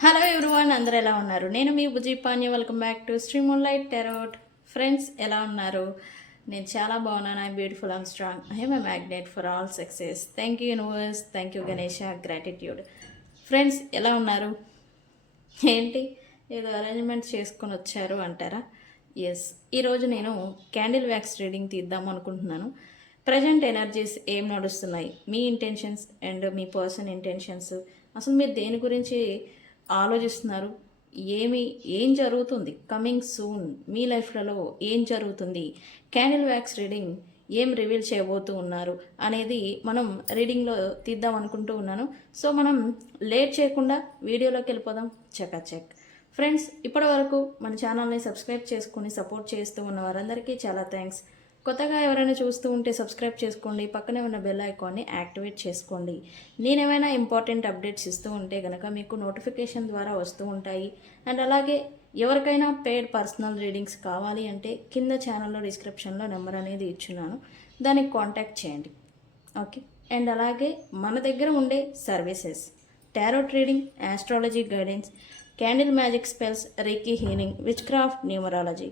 Hello everyone, అందరూ ఎలా ఉన్నారు? నేను మీ బుజీ పాన్య. Welcome back to stream light tarot. Friends, ఎలా ఉన్నారు? నేను చాలా బాగున్నాను. I beautiful, I'm strong, I'm a magnet for all success. Thank you universe, thank you Ganesha, gratitude. Friends, ఎలా ఉన్నారు? ఏంటి ఏదో అరేంజ్మెంట్ చేసుకొని వచ్చారు అంటారా? ఎస్, ఈరోజు నేను క్యాండిల్ వ్యాక్స్ రీడింగ్ తీద్దాం అనుకుంటున్నాను. ప్రజెంట్ ఎనర్జీస్ ఏం నడుస్తున్నాయి, మీ ఇంటెన్షన్స్ అండ్ మీ పర్సన్ ఇంటెన్షన్స్, అసలు మీరు దేని గురించి ఆలోచిస్తున్నారు, ఏం జరుగుతుంది, కమింగ్ సూన్ మీ లైఫ్లలో ఏం జరుగుతుంది, క్యాండిల్ వ్యాక్స్ రీడింగ్ ఏం రివీల్ చేయబోతూ ఉన్నారు అనేది మనం రీడింగ్లో తీద్దాం అనుకుంటూ ఉన్నాను. సో మనం లేట్ చేయకుండా వీడియోలోకి వెళ్ళిపోదాం. చెక్ ఫ్రెండ్స్, ఇప్పటి వరకు మన ఛానల్ని సబ్స్క్రైబ్ చేసుకుని సపోర్ట్ చేస్తూ ఉన్న వారందరికీ చాలా థ్యాంక్స్. కొత్తగా ఎవరైనా చూస్తూ ఉంటే సబ్స్క్రైబ్ చేసుకోండి, పక్కనే ఉన్న బెల్ ఐకాన్ని యాక్టివేట్ చేసుకోండి. నేనేమైనా ఇంపార్టెంట్ అప్డేట్స్ ఇస్తూ ఉంటే కనుక మీకు నోటిఫికేషన్ ద్వారా వస్తూ ఉంటాయి. అండ్ అలాగే ఎవరికైనా పెయిడ్ పర్సనల్ రీడింగ్స్ కావాలి అంటే కింద ఛానల్లో డిస్క్రిప్షన్లో నెంబర్ అనేది ఇచ్చున్నాను, దానికి కాంటాక్ట్ చేయండి. ఓకే. అండ్ అలాగే మన దగ్గర ఉండే services tarot reading, astrology guidance, candle magic spells, reiki healing, which craft, numerology,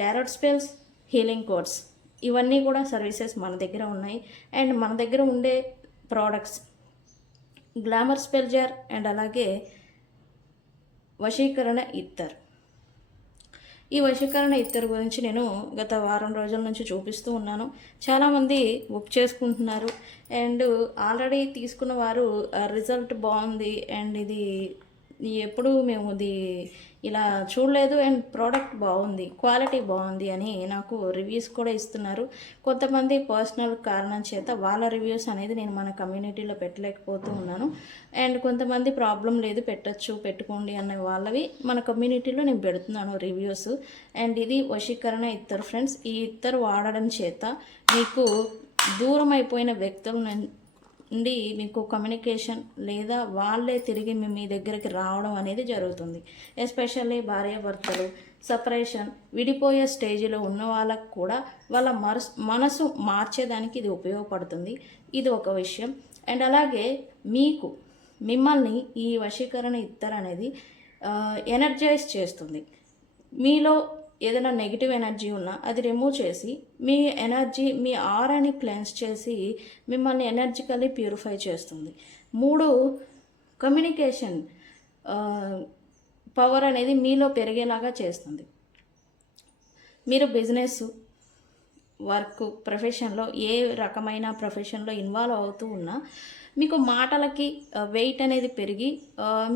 tarot spells, healing codes, ఇవన్నీ కూడా సర్వీసెస్ మన దగ్గర ఉన్నాయి. అండ్ మన దగ్గర ఉండే products glamour spell jar and అలాగే వశీకరణ ఇత్తర్. ఈ వశీకరణ ఇత్తర్ గురించి నేను గత వారం రోజుల నుంచి చూపిస్తూ ఉన్నాను. చాలామంది బుక్ చేసుకుంటున్నారు అండ్ ఆల్రెడీ తీసుకున్న వారు రిజల్ట్ బాగుంది అండ్ ఇది ఎప్పుడు మేము ఇది ఇలా చూడలేదు అండ్ ప్రోడక్ట్ బాగుంది, క్వాలిటీ బాగుంది అని నాకు రివ్యూస్ కూడా ఇస్తున్నారు. కొంతమంది పర్సనల్ కారణం చేత వాళ్ళ రివ్యూస్ అనేది నేను మన కమ్యూనిటీలో పెట్టలేకపోతూ ఉన్నాను. అండ్ కొంతమంది ప్రాబ్లం లేదు, పెట్టచ్చు, పెట్టుకోండి అనే వాళ్ళవి మన కమ్యూనిటీలో నేను పెడుతున్నాను రివ్యూస్. అండ్ ఇది వశీకరణ ఇత్తరు ఫ్రెండ్స్. ఈ ఇత్తరు వాడడం చేత మీకు దూరం అయిపోయిన వ్యక్తుల నుండి మీకు కమ్యూనికేషన్ లేదా వాళ్ళే తిరిగి మీ దగ్గరికి రావడం అనేది జరుగుతుంది. ఎస్పెషల్లీ భార్యాభర్తలు సపరేషన్, విడిపోయే స్టేజ్లో ఉన్న వాళ్ళకు కూడా వాళ్ళ మనసు మార్చేదానికి ఇది ఉపయోగపడుతుంది. ఇది ఒక విషయం. అండ్ అలాగే మిమ్మల్ని ఈ వశీకరణ ఇత్తర్ అనేది ఎనర్జైజ్ చేస్తుంది. మీలో ఏదైనా నెగిటివ్ ఎనర్జీ ఉన్నా అది రిమూవ్ చేసి మీ ఎనర్జీ, మీ ఆరాని క్లెన్స్ చేసి మిమ్మల్ని ఎనర్జికల్లీ ప్యూరిఫై చేస్తుంది. 3, కమ్యూనికేషన్ పవర్ అనేది మీలో పెరిగేలాగా చేస్తుంది. మీరు బిజినెస్, వర్క్, ప్రొఫెషన్లో ఏ రకమైన ప్రొఫెషన్లో ఇన్వాల్వ్ అవుతూ ఉన్నా మీకు మాటలకి వెయిట్ అనేది పెరిగి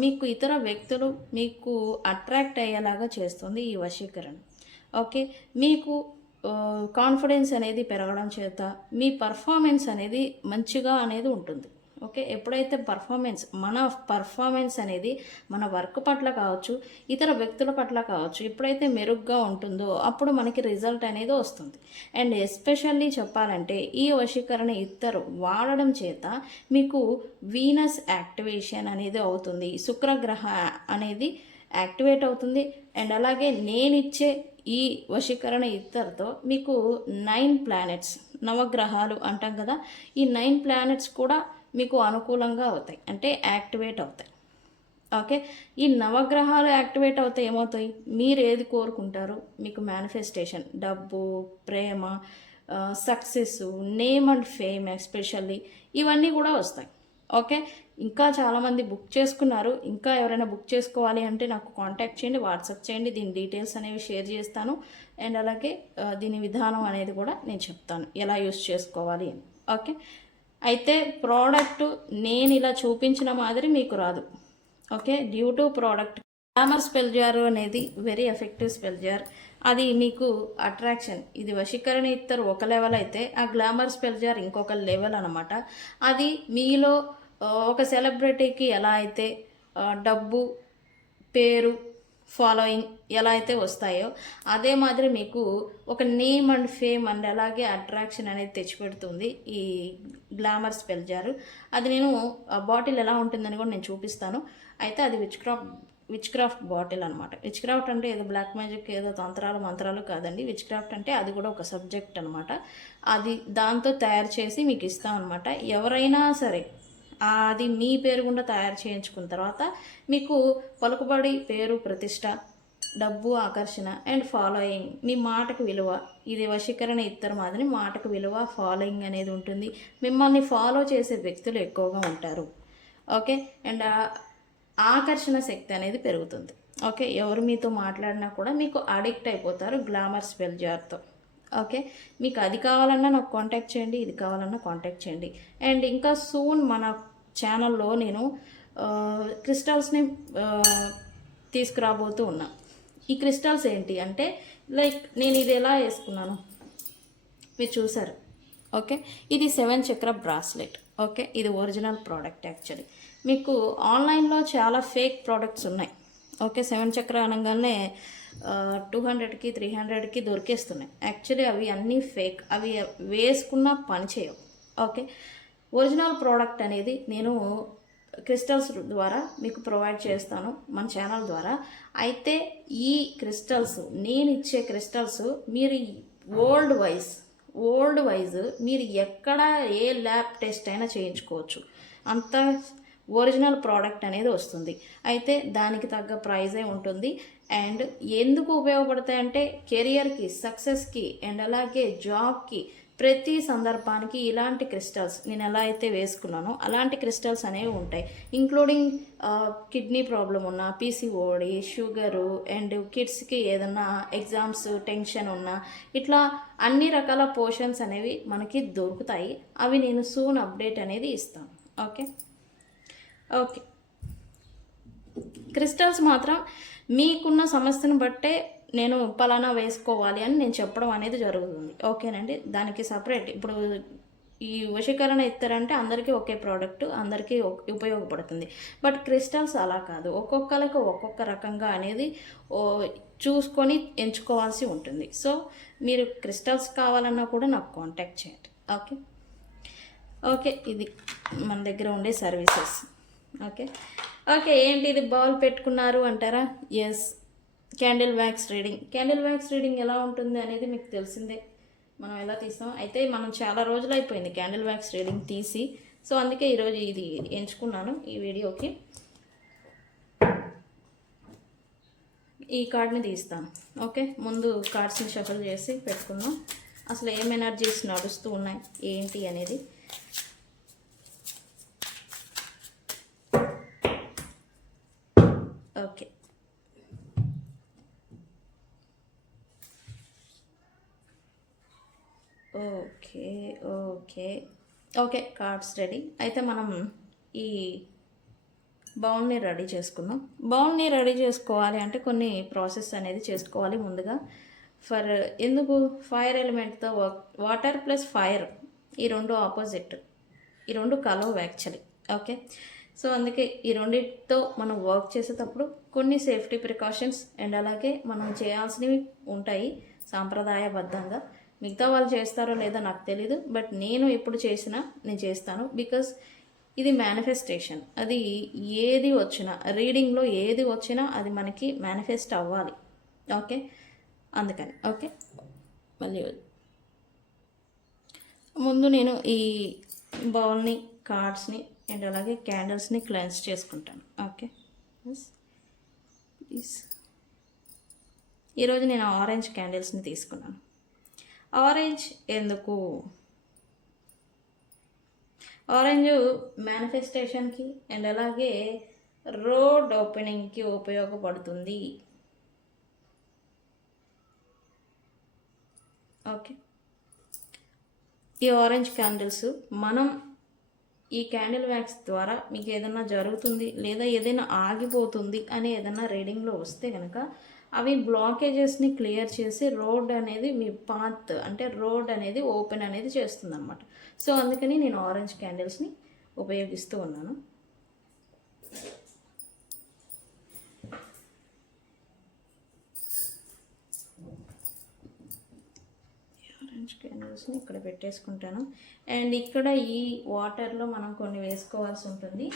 మీకు ఇతర వ్యక్తులు మీకు అట్రాక్ట్ అయ్యేలాగా చేస్తుంది ఈ వశీకరణ. ఓకే. మీకు కాన్ఫిడెన్స్ అనేది పెరగడం చేత మీ పర్ఫార్మెన్స్ అనేది మంచిగా అనేది ఉంటుంది. ఓకే. ఎప్పుడైతే మన పర్ఫార్మెన్స్ అనేది మన వర్క్ పట్ల కావచ్చు, ఇతర వ్యక్తుల పట్ల కావచ్చు, ఎప్పుడైతే మెరుగ్గా ఉంటుందో అప్పుడు మనకి రిజల్ట్ అనేది వస్తుంది. అండ్ ఎస్పెషల్లీ చెప్పాలంటే ఈ వశీకరణ ఇత్తరు వాడడం చేత మీకు వీనస్ యాక్టివేషన్ అనేది అవుతుంది, శుక్రగ్రహ అనేది యాక్టివేట్ అవుతుంది. అండ్ అలాగే నేనిచ్చే ఈ వశీకరణ ఇత్తర్తో మీకు 9 ప్లానెట్స్, నవగ్రహాలు అంటాం కదా, ఈ 9 ప్లానెట్స్ కూడా మీకు అనుకూలంగా అవుతాయి, అంటే యాక్టివేట్ అవుతాయి. ఓకే. ఈ నవగ్రహాలు యాక్టివేట్ అవుతాయి, ఏమవుతాయి, మీరు ఏది కోరుకుంటారో మీకు మేనిఫెస్టేషన్, డబ్బు, ప్రేమ, success, name and fame especially ఇవన్నీ కూడా వస్తాయి. ఓకే. ఇంకా చాలామంది బుక్ చేసుకున్నారు. ఇంకా ఎవరైనా బుక్ చేసుకోవాలి అంటే నాకు కాంటాక్ట్ చేయండి, వాట్సాప్ చేయండి. దీని డీటెయిల్స్ అనేవి షేర్ చేస్తాను. అండ్ అలాగే దీని విధానం అనేది కూడా నేను చెప్తాను, ఎలా యూస్ చేసుకోవాలి అని. ఓకే. అయితే ప్రోడక్ట్ నేను ఇలా చూపించిన మాదిరి మీకు రాదు. Okay. Due to product glamour spell jar అనేది వెరీ ఎఫెక్టివ్ స్పెల్ జార్. అది మీకు అట్రాక్షన్. ఇది వశీకరణ ఇత్తరు ఒక లెవెల్ అయితే ఆ గ్లామర్ స్పెల్ జార్ ఇంకొక లెవెల్ అనమాట. అది మీలో ఒక సెలబ్రిటీకి ఎలా అయితే డబ్బు, పేరు, ఫాలోయింగ్ ఎలా అయితే వస్తాయో అదే మాదిరి మీకు ఒక నేమ్ అండ్ ఫేమ్ అండ్ అలాగే అట్రాక్షన్ అనేది తెచ్చిపెడుతుంది ఈ గ్లామర్ స్పెల్ జారు. అది నేను బాటిల్ ఎలా ఉంటుందని కూడా నేను చూపిస్తాను. అయితే అది విచ్ క్రాఫ్ట్ బాటిల్ అనమాట. విచ్ క్రాఫ్ట్ అంటే ఏదో బ్లాక్ మ్యాజిక్, ఏదో మంత్రాలు కాదండి. విచ్ క్రాఫ్ట్ అంటే అది కూడా ఒక సబ్జెక్ట్ అనమాట. అది దాంతో తయారు చేసి మీకు ఇస్తాం అనమాట. ఎవరైనా సరే అది మీ పేరు గుండా తయారు చేయించుకున్న తర్వాత మీకు పలుకుబడి, పేరు, ప్రతిష్ట, డబ్బు, ఆకర్షణ అండ్ ఫాలోయింగ్, మీ మాటకు విలువ, ఇది వశీకరణ ఇత్తరు మాదిరి మాటకు విలువ, ఫాలోయింగ్ అనేది ఉంటుంది. మిమ్మల్ని ఫాలో చేసే వ్యక్తులు ఎక్కువగా ఉంటారు. ఓకే, అండ్ ఆకర్షణ శక్తి అనేది పెరుగుతుంది. ఓకే, ఎవరు మీతో మాట్లాడినా కూడా మీకు అడిక్ట్ అయిపోతారు గ్లామర్ స్పెల్ జార్తో. ఓకే, మీకు అది కావాలన్నా నాకు కాంటాక్ట్ చేయండి, ఇది కావాలన్నా కాంటాక్ట్ చేయండి. అండ్ ఇంకా సూన్ మన ఛానల్లో నేను క్రిస్టల్స్ని తీసుకురాబోతూ ఉన్నా. ఈ క్రిస్టల్స్ ఏంటి అంటే, లైక్ నేను ఇది ఎలా వేసుకున్నాను మీరు చూసారు. ఓకే, ఇది 7 చక్ర బ్రాస్లెట్. ఓకే, ఇది ఒరిజినల్ ప్రోడక్ట్. యాక్చువల్లీ మీకు ఆన్లైన్లో చాలా ఫేక్ ప్రోడక్ట్స్ ఉన్నాయి. ఓకే, 7 చక్ర అనగానే 200కి 300కి దొరికేస్తున్నాయి. యాక్చువల్లీ అవి అన్నీ ఫేక్, అవి వేసుకున్న పని చేయవు. ఓకే, ఒరిజినల్ ప్రోడక్ట్ అనేది నేను క్రిస్టల్స్ ద్వారా మీకు ప్రొవైడ్ చేస్తాను మన ఛానల్ ద్వారా. అయితే ఈ క్రిస్టల్స్, నేను ఇచ్చే క్రిస్టల్స్ మీరు వరల్డ్ వైజ్ మీరు ఎక్కడ ఏ ల్యాబ్ టెస్ట్ అయినా చేయించుకోవచ్చు. అంత ఒరిజినల్ ప్రోడక్ట్ అనేది వస్తుంది. అయితే దానికి తగ్గ ప్రైజే ఉంటుంది. అండ్ ఎందుకు ఉపయోగపడతాయంటే కెరియర్కి, సక్సెస్కి అండ్ అలాగే జాబ్కి, ప్రతి సందర్భానికి ఇలాంటి క్రిస్టల్స్ నేను ఎలా అయితే వేసుకున్నానో అలాంటి క్రిస్టల్స్ అనేవి ఉంటాయి. ఇంక్లూడింగ్ కిడ్నీ ప్రాబ్లం ఉన్న, పీసీఓడి, షుగరు అండ్ కిడ్స్కి ఏదన్నా ఎగ్జామ్స్ టెన్షన్ ఉన్నా, ఇట్లా అన్ని రకాల పోర్షన్స్ అనేవి మనకి దొరుకుతాయి. అవి నేను సూన్ అప్డేట్ అనేది ఇస్తాను. ఓకే ఓకే, క్రిస్టల్స్ మాత్రం మీకున్న సమస్యను బట్టే నేను పలానా వేసుకోవాలి అని నేను చెప్పడం అనేది జరుగుతుంది. ఓకేనండి, దానికి సపరేట్ ఇప్పుడు ఈ వశీకరణ ఇస్తారంటే అందరికీ ఒకే ప్రోడక్ట్, అందరికీ ఉపయోగపడుతుంది. బట్ క్రిస్టల్స్ అలా కాదు, ఒక్కొక్కరికి ఒక్కొక్క రకంగా అనేది చూసుకొని ఎంచుకోవాల్సి ఉంటుంది. సో మీరు క్రిస్టల్స్ కావాలన్నా కూడా నాకు కాంటాక్ట్ చేయండి. ఓకే ఓకే, ఇది మన దగ్గర ఉండే సర్వీసెస్. ఓకే ఓకే, ఏంటి ఇది బౌల్ పెట్టుకున్నారు అంటారా? Yes, candle wax reading. Candle wax reading ఎలా ఉంటుంది అనేది మీకు తెలిసిందే, మనం ఎలా తీస్తాం. అయితే మనం చాలా రోజులు అయిపోయింది క్యాండిల్ వ్యాక్స్ రీడింగ్ తీసి. సో అందుకే ఈరోజు ఇది ఎంచుకున్నాను ఈ వీడియోకి. ఈ కార్డ్ని తీస్తాను. ఓకే, ముందు కార్డ్స్ని షఫల్ చేసి పెట్టుకుందాం. అసలు ఏం ఎనర్జీస్ నడుస్తూ ఉన్నాయి ఏంటి అనేది. Okay okay okay okay, cards ready. అయితే మనం ఈ బౌల్ని రెడీ చేసుకుందాం. బౌల్ని రెడీ చేసుకోవాలి అంటే కొన్ని ప్రాసెస్ అనేది చేసుకోవాలి ముందుగా. ఎందుకు ఫైర్ ఎలిమెంట్తో వాటర్ ప్లస్ ఫైర్, ఈ రెండు ఆపోజిట్, ఈ రెండు కలవ్ యాక్చువల్లీ. ఓకే, సో అందుకే ఈ రెండింటితో మనం వర్క్ చేసేటప్పుడు కొన్ని సేఫ్టీ ప్రికాషన్స్ అండ్ అలాగే మనం చేయాల్సినవి ఉంటాయి సాంప్రదాయబద్ధంగా. మిగతా వాళ్ళు చేస్తారో లేదో నాకు తెలీదు, బట్ నేను ఎప్పుడు చేసినా నేను చేస్తాను. బికాస్ ఇది మేనిఫెస్టేషన్. అది ఏది వచ్చినా, రీడింగ్లో ఏది వచ్చినా అది మనకి మేనిఫెస్ట్ అవ్వాలి. ఓకే, అందుకని. ఓకే, మళ్ళీ ముందు నేను ఈ బౌల్ని, కార్డ్స్ని అండ్ అలాగే క్యాండిల్స్ని క్లెన్స్ చేసుకుంటాను. Okay, please. ఈరోజు నేను ఆరెంజ్ క్యాండిల్స్ని తీసుకున్నాను. ఆరెంజ్ ఎందుకు? ఆరెంజ్ మేనిఫెస్టేషన్కి అండ్ అలాగే రోడ్ ఓపెనింగ్కి ఉపయోగపడుతుంది. ఓకే, ఈ ఆరెంజ్ క్యాండిల్స్ మనం ఈ క్యాండిల్ వ్యాక్స్ ద్వారా మీకు ఏదైనా జరుగుతుంది లేదా ఏదైనా ఆగిపోతుంది అని ఏదైనా రీడింగ్లో వస్తే కనుక అవి బ్లాకేజెస్ని క్లియర్ చేసి రోడ్ అనేది మీ పాత్ అంటే రోడ్ అనేది ఓపెన్ అనేది చేస్తుంది అన్నమాట. సో అందుకని నేను ఆరెంజ్ క్యాండిల్స్ని ఉపయోగిస్తూ ఉన్నాను. ఆరెంజ్ క్యాండిల్స్ని ఇక్కడ పెట్టేసుకుంటాను. అండ్ ఇక్కడ ఈ వాటర్లో మనం కొన్ని వేసుకోవాల్సి ఉంటుంది.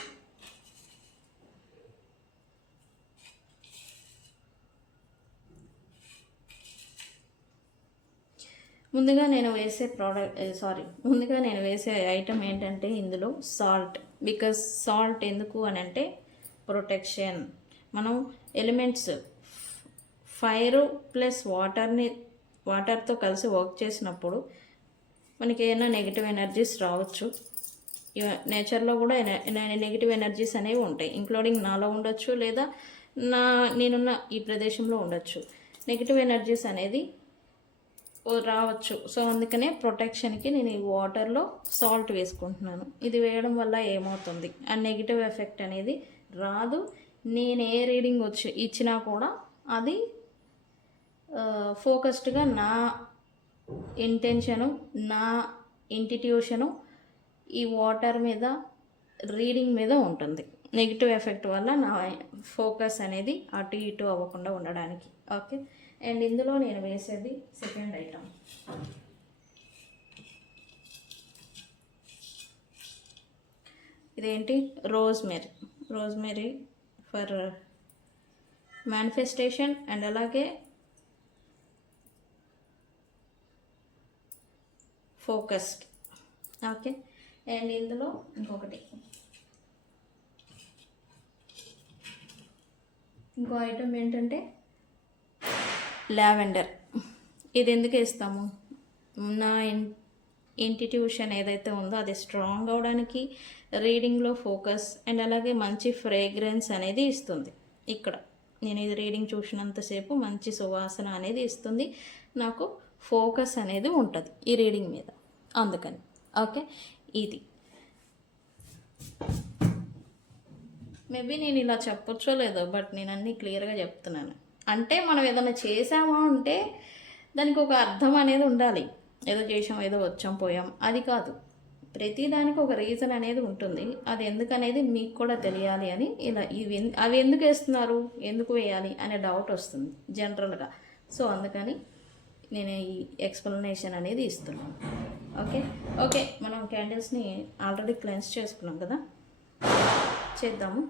ముందుగా నేను వేసే ఐటమ్ ఏంటంటే ఇందులో సాల్ట్. బికాస్ సాల్ట్ ఎందుకు అని అంటే ప్రొటెక్షన్. మనం ఎలిమెంట్స్ ఫైర్ ప్లస్ వాటర్తో కలిసి వర్క్ చేసినప్పుడు మనకి ఏమైనా నెగిటివ్ ఎనర్జీస్ రావచ్చు. నేచర్లో కూడా నెగిటివ్ ఎనర్జీస్ అనేవి ఉంటాయి, ఇంక్లూడింగ్ నాలో ఉండొచ్చు, లేదా నేనున్న ఈ ప్రదేశంలో ఉండొచ్చు. నెగిటివ్ ఎనర్జీస్ అనేది రావచ్చు. సో అందుకనే ప్రొటెక్షన్కి నేను ఈ వాటర్లో సాల్ట్ వేసుకుంటున్నాను. ఇది వేయడం వల్ల ఏమవుతుంది, ఆ నెగిటివ్ ఎఫెక్ట్ అనేది రాదు. నేను ఏ రీడింగ్ ఇచ్చినా కూడా అది ఫోకస్డ్గా నా ఇంటెన్షను, నా ఇంటిట్యూషను ఈ వాటర్ మీద, రీడింగ్ మీద ఉంటుంది. నెగిటివ్ ఎఫెక్ట్ వల్ల నా ఫోకస్ అనేది అటు ఇటు అవ్వకుండా ఉండడానికి. ఓకే, అండ్ ఇందులో నేను వేసేది సెకండ్ ఐటమ్. ఇదేంటి, రోజ్మెరీ ఫర్ మేనిఫెస్టేషన్ అండ్ అలాగే ఫోకస్డ్. ఓకే, అండ్ ఇందులో ఇంకో ఐటమ్ ఏంటంటే లావెండర్. ఇది ఎందుకు వేస్తాము, నా ఇంటిట్యూషన్ ఏదైతే ఉందో అది స్ట్రాంగ్ అవడానికి, రీడింగ్లో ఫోకస్ అండ్ అలాగే మంచి ఫ్రేగ్రెన్స్ అనేది ఇస్తుంది. ఇక్కడ నేను ఇది రీడింగ్ చూసినంతసేపు మంచి సువాసన అనేది ఇస్తుంది, నాకు ఫోకస్ అనేది ఉంటుంది ఈ రీడింగ్ మీద, అందుకని. ఓకే, ఇది మేబీ నేను ఇలా చెప్పొచ్చో లేదో, బట్ నేను అన్నీ క్లియర్గా చెప్తున్నాను. అంటే మనం ఏదైనా చేసామా అంటే దానికి ఒక అర్థం అనేది ఉండాలి. ఏదో చేసాం, ఏదో వచ్చాం పోయాం అది కాదు. ప్రతిదానికి ఒక రీజన్ అనేది ఉంటుంది. అది ఎందుకనేది మీకు కూడా తెలియాలి అని ఇలా అవి ఎందుకు వేస్తున్నారు, ఎందుకు వేయాలి అనే డౌట్ వస్తుంది జనరల్గా. సో అందుకని నేను ఈ ఎక్స్ప్లెనేషన్ అనేది ఇస్తున్నాను. ఓకే, మనం క్యాండిల్స్ని ఆల్రెడీ క్లెన్స్ చేసుకున్నాం కదా, చేద్దాము.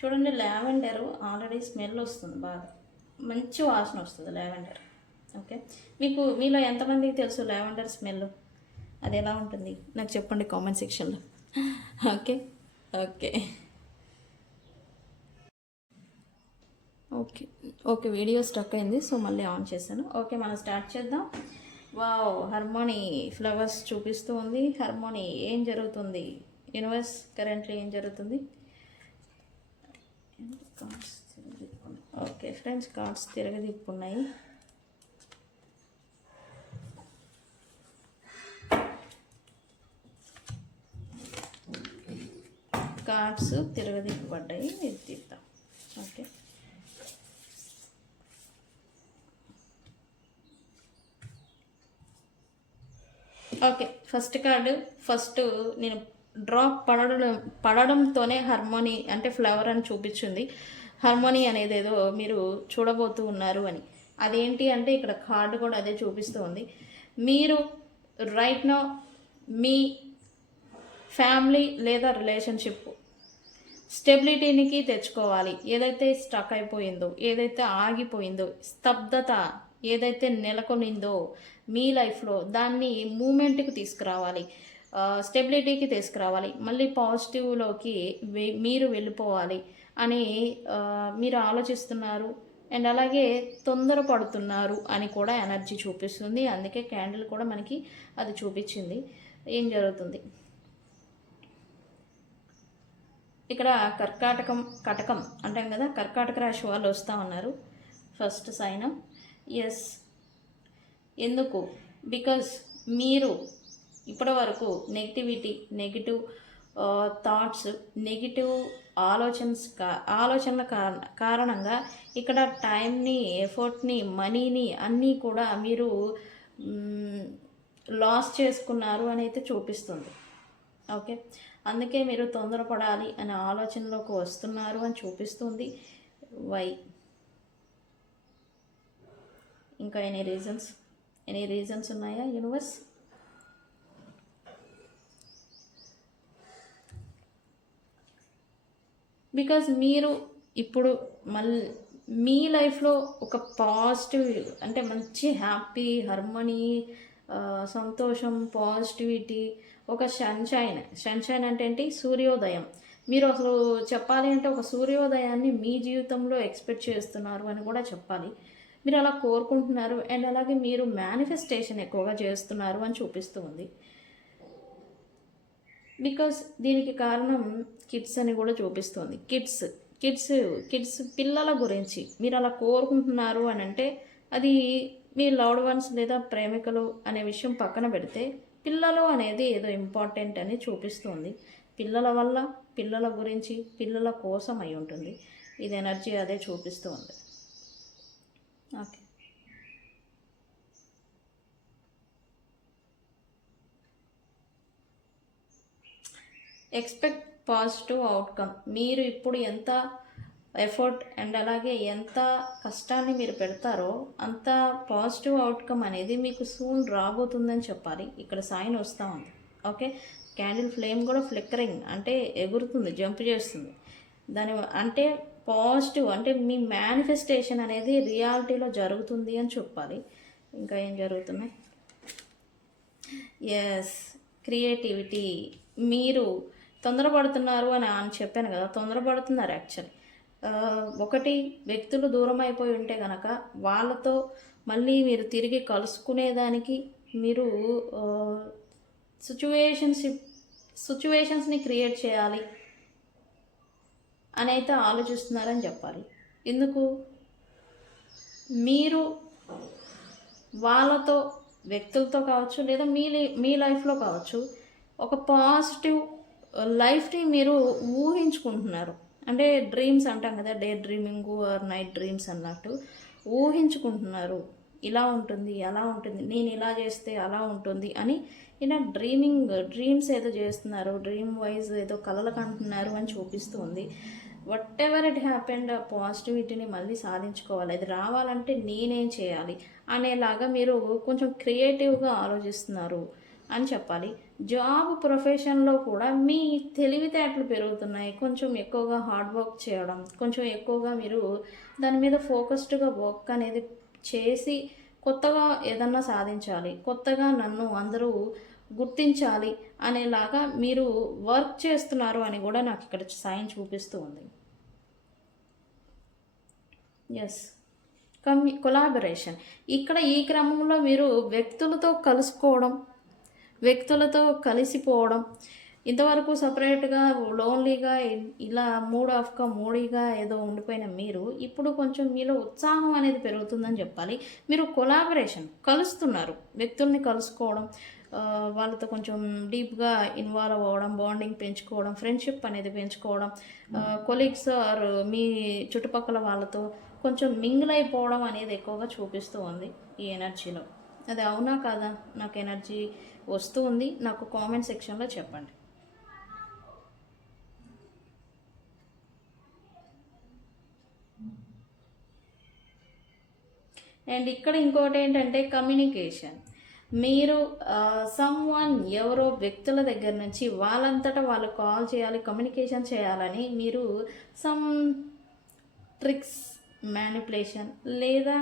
చూడండి, లావెండర్ ఆల్రెడీ స్మెల్ వస్తుంది, బాగా మంచి వాసన వస్తుంది లావెండర్. ఓకే, మీలో ఎంతమందికి తెలుసు లావెండర్ స్మెల్ అది ఎలా ఉంటుంది నాకు చెప్పండి కామెంట్ సెక్షన్లో. Okay okay okay okay video stuck అయింది, సో మళ్ళీ ఆన్ చేశాను. ఓకే, మనం స్టార్ట్ చేద్దాం. వావ్, హార్మోనీ ఫ్లవర్స్ చూపిస్తూ ఉంది. హార్మోనీ ఏం జరుగుతుంది, యూనివర్స్ కరెంట్లీ ఏం జరుగుతుంది. ఓకే ఫ్రెండ్స్, కార్డ్స్ తిరగదిప్పున్నాయి. కార్డ్స్ తిరగదిప్పబడ్డాయి, ఇది తీద్దాం. Okay, okay first card, first నేను డ్రాప్ పడడంతోనే హార్మోనీ అంటే ఫ్లవర్ అని చూపించింది. హార్మోనీ అనేది ఏదో మీరు చూడబోతూ ఉన్నారు అని. అదేంటి అంటే ఇక్కడ కార్డు కూడా అదే చూపిస్తూ ఉంది. మీరు రైట్ నౌ మీ ఫ్యామిలీ లేదా రిలేషన్షిప్ స్టెబిలిటీనికి తెచ్చుకోవాలి. ఏదైతే స్టక్ అయిపోయిందో, ఏదైతే ఆగిపోయిందో, స్తబ్దత ఏదైతే నెలకొనిందో మీ లైఫ్లో దాన్ని మూమెంట్కి తీసుకురావాలి, స్టెబిలిటీకి తీసుకురావాలి, మళ్ళీ పాజిటివ్లోకి మీరు వెళ్ళిపోవాలి అని మీరు ఆలోచిస్తున్నారు. అండ్ అలాగే తొందరపడుతున్నారు అని కూడా ఎనర్జీ చూపిస్తుంది. అందుకే క్యాండిల్ కూడా మనకి అది చూపించింది. ఏం జరుగుతుంది ఇక్కడ, కటకం అంటాం కదా, కర్కాటక రాశి వాళ్ళు వస్తూ ఉన్నారు. First sign yes. ఎందుకు, బికాజ్ మీరు ఇప్పటి వరకు నెగిటివ్ థాట్స్, నెగిటివ్ ఆలోచనల కారణంగా ఇక్కడ టైంని, ఎఫర్ట్ని, మనీని అన్నీ కూడా మీరు లాస్ చేసుకున్నారు అని అయితే చూపిస్తుంది. ఓకే, అందుకే మీరు తొందరపడాలి అనే ఆలోచనలోకి వస్తున్నారు అని చూపిస్తుంది. వై, ఇంకా ఎనీ రీజన్స్ ఉన్నాయా యూనివర్స్? బికాజ్ మీరు ఇప్పుడు మీ లైఫ్లో ఒక పాజిటివ్ అంటే మంచి హ్యాపీ హార్మనీ, సంతోషం, పాజిటివిటీ, ఒక సన్షైన్ అంటే ఏంటి, సూర్యోదయం. మీరు అసలు చెప్పాలి అంటే ఒక సూర్యోదయాన్ని మీ జీవితంలో ఎక్స్పెక్ట్ చేస్తున్నారు అని కూడా చెప్పాలి. మీరు అలా కోరుకుంటున్నారు అండ్ అలాగే మీరు మేనిఫెస్టేషన్ ఎక్కువగా చేస్తున్నారు అని చూపిస్తూ ఉంది. బికాస్ దీనికి కారణం కిడ్స్ అని కూడా చూపిస్తుంది. కిడ్స్ పిల్లల గురించి మీరు అలా కోరుకుంటున్నారు అని అంటే అది మీ లవ్డ్ వన్స్ లేదా ప్రేమికులు అనే విషయం పక్కన పెడితే పిల్లలు అనేది ఏదో ఇంపార్టెంట్ అని చూపిస్తుంది. పిల్లల వల్ల, పిల్లల గురించి, పిల్లల కోసం అయి ఉంటుంది. ఇది ఎనర్జీ అదే చూపిస్తూ ఉంది. ఓకే. Expect positive outcome. మీరు ఇప్పుడు ఎంత ఎఫర్ట్ అండ్ అలాగే ఎంత కష్టాన్ని మీరు పెడతారో అంత పాజిటివ్ అవుట్కమ్ అనేది మీకు సూన్ రాబోతుందని చెప్పాలి. ఇక్కడ సైన్ వస్తూ ఉంది. ఓకే. క్యాండిల్ ఫ్లేమ్ కూడా ఫ్లిక్కరింగ్ అంటే ఎగురుతుంది, జంప్ చేస్తుంది. దాని అంటే పాజిటివ్ అంటే మీ మేనిఫెస్టేషన్ అనేది రియాలిటీలో జరుగుతుంది అని చెప్పాలి. ఇంకా ఏం జరుగుతున్నాయి? Yes, creativity. మీరు తొందరపడుతున్నారు అని చెప్పాను కదా, తొందరపడుతున్నారు యాక్చువల్లీ. ఒకటి, వ్యక్తులు దూరం అయిపోయి ఉంటే కనుక వాళ్ళతో మళ్ళీ మీరు తిరిగి కలుసుకునేదానికి మీరు సిచ్యువేషన్స్ని క్రియేట్ చేయాలి అని అయితే ఆలోచిస్తున్నారని చెప్పాలి. ఎందుకు? మీరు వాళ్ళతో, వ్యక్తులతో కావచ్చు లేదా మీ లైఫ్లో కావచ్చు, ఒక పాజిటివ్ లైఫ్ని మీరు ఊహించుకుంటున్నారు. అంటే డ్రీమ్స్ అంటాం కదా, day dreaming or night dreams అన్నట్టు ఊహించుకుంటున్నారు. ఇలా ఉంటుంది, అలా ఉంటుంది, నేను ఇలా చేస్తే అలా ఉంటుంది అని ఇలా డ్రీమ్స్ ఏదో చేస్తున్నారు, డ్రీమ్ వైజ్ ఏదో కలలు కంటున్నారు అని చూపిస్తూ ఉంది. వట్ ఎవర్ ఇట్ హ్యాపెండ్, ఆ పాజిటివిటీని మళ్ళీ సాధించుకోవాలి. అది రావాలంటే నేనేం చేయాలి అనేలాగా మీరు కొంచెం క్రియేటివ్గా ఆలోచిస్తున్నారు అని చెప్పాలి. జాబ్ ప్రొఫెషన్లో కూడా మీ తెలివితేటలు పెరుగుతున్నాయి. కొంచెం ఎక్కువగా హార్డ్ వర్క్ చేయడం, కొంచెం ఎక్కువగా మీరు దాని మీద ఫోకస్డ్గా వర్క్ అనేది చేసి కొత్తగా ఏదన్నా సాధించాలి, కొత్తగా నన్ను అందరూ గుర్తించాలి అనేలాగా మీరు వర్క్ చేస్తున్నారు అని కూడా నాకు ఇక్కడ సైన్ చూపిస్తూ ఉంది. Yes, collaboration. ఇక్కడ ఈ క్రమంలో మీరు వ్యక్తులతో కలుసుకోవడం, వ్యక్తులతో కలిసిపోవడం, ఇంతవరకు సపరేట్గా లోన్లీగా ఇలా మూడీగా ఏదో ఉండిపోయిన మీరు ఇప్పుడు కొంచెం మీలో ఉత్సాహం అనేది పెరుగుతుందని చెప్పాలి. మీరు కొలాబరేషన్ కలుస్తున్నారు, వ్యక్తుల్ని కలుసుకోవడం, వాళ్ళతో కొంచెం డీప్గా ఇన్వాల్వ్ అవ్వడం, బాండింగ్ పెంచుకోవడం, ఫ్రెండ్షిప్ అనేది పెంచుకోవడం, కొలీగ్స్ ఆర్ మీ చుట్టుపక్కల వాళ్ళతో కొంచెం మింగిల్ అయిపోవడం అనేది ఎక్కువగా చూపిస్తూ ఉంది ఈ ఎనర్జీలో. అది అవునా కాదా? నాకు ఎనర్జీ వస్తూ ఉంది, నాకు కామెంట్ సెక్షన్లో చెప్పండి. అండ్ ఇక్కడ ఇంకోటి ఏంటంటే కమ్యూనికేషన్. మీరు సమ్వన్ ఎవరో వ్యక్తుల దగ్గర నుంచి వాళ్ళంతటా వాళ్ళు కాల్ చేయాలి, కమ్యూనికేషన్ చేయాలని మీరు సమ్ ట్రిక్స్, మ్యానిపులేషన్ లేదా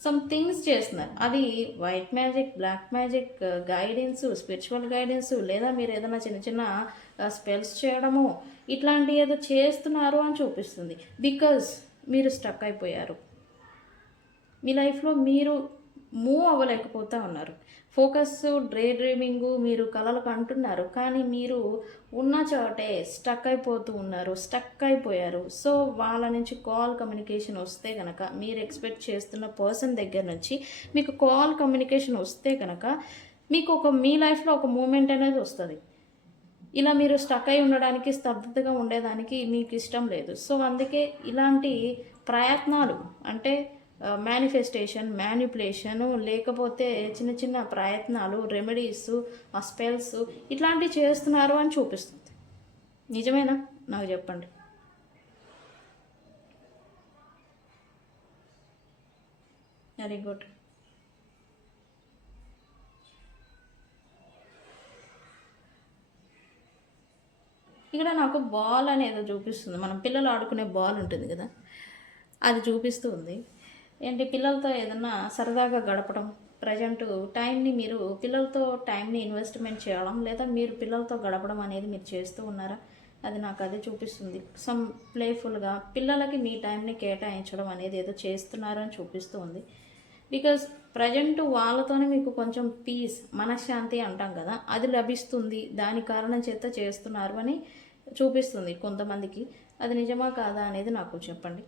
సమ్ థింగ్స్ చేస్తున్నారు. అది white magic, black magic, guidance, spiritual guidance, లేదా మీరు ఏదైనా చిన్న చిన్న స్పెల్స్ చేయడము ఇట్లాంటి ఏదో చేస్తున్నారు అని చూపిస్తుంది. బికాజ్ మీరు స్టక్ అయిపోయారు. మీ లైఫ్లో మీరు మూవ్ అవ్వలేకపోతూ ఉన్నారు. ఫోకస్, డ్రీమింగ్, మీరు కలలు కంటున్నారు, కానీ మీరు ఉన్న చోటే స్టక్ అయిపోయారు. సో వాళ్ళ నుంచి కాల్ కమ్యూనికేషన్ వస్తే కనుక, మీరు ఎక్స్పెక్ట్ చేస్తున్న పర్సన్ దగ్గర నుంచి మీకు కాల్ కమ్యూనికేషన్ వస్తే కనుక మీకు మీ లైఫ్లో ఒక మూమెంట్ అనేది వస్తుంది. ఇలా మీరు స్టక్ అయి ఉండడానికి, స్తబ్దతగా ఉండేదానికి మీకు ఇష్టం లేదు. సో అందుకే ఇలాంటి ప్రయత్నాలు అంటే మేనిఫెస్టేషన్, మ్యానిపులేషను, లేకపోతే చిన్న చిన్న ప్రయత్నాలు, రెమెడీస్, ఆ స్పెల్స్ ఇట్లాంటివి చేస్తున్నారు అని చూపిస్తుంది. నిజమేనా? నాకు చెప్పండి. Very good. ఇక్కడ నాకు బాల్ అనేది చూపిస్తుంది. మనం పిల్లలు ఆడుకునే బాల్ ఉంటుంది కదా, అది చూపిస్తూ ఉంది. ఏంటి, పిల్లలతో ఏదన్నా సరదాగా గడపడం, ప్రజెంట్ టైంని మీరు పిల్లలతో టైంని ఇన్వెస్ట్మెంట్ చేయడం, లేదా మీరు పిల్లలతో గడపడం అనేది మీరు చేస్తూ ఉన్నారా? అది నాకు అదే చూపిస్తుంది. సమ్ ప్లేఫుల్గా పిల్లలకి మీ టైంని కేటాయించడం అనేది ఏదో చేస్తున్నారు అని చూపిస్తూ ఉంది. బికాజ్ ప్రజెంట్ వాళ్ళతోనే మీకు కొంచెం పీస్, మనశ్శాంతి అంటాం కదా, అది లభిస్తుంది. దాని కారణం చేత చేస్తున్నారు అని చూపిస్తుంది కొంతమందికి. అది నిజమా కాదా అనేది నాకు చెప్పండి.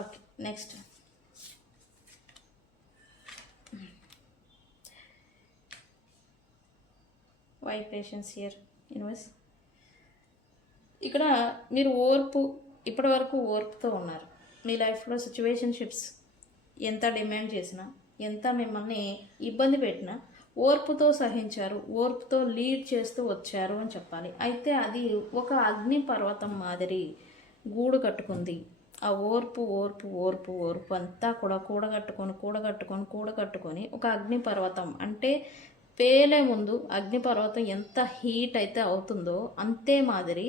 Okay, next. Why patience here universe. ఇక్కడ మీరు ఇప్పటి వరకు ఓర్పుతో ఉన్నారు. మీ లైఫ్లో సిచ్యువేషన్షిప్స్ ఎంత డిమాండ్ చేసినా, ఎంత మిమ్మల్ని ఇబ్బంది పెట్టినా ఓర్పుతో సహించారు, ఓర్పుతో లీడ్ చేస్తూ వచ్చారు అని చెప్పాలి. అయితే అది ఒక అగ్ని పర్వతం మాదిరి గూడు కట్టుకుంది. ఆ ఓర్పు ఓర్పు ఓర్పు ఓర్పు అంతా కూడా కూడగట్టుకొని ఒక అగ్ని పర్వతం అంటే పేలే ముందు అగ్నిపర్వతం ఎంత హీట్ అయితే అవుతుందో అంతే మాదిరి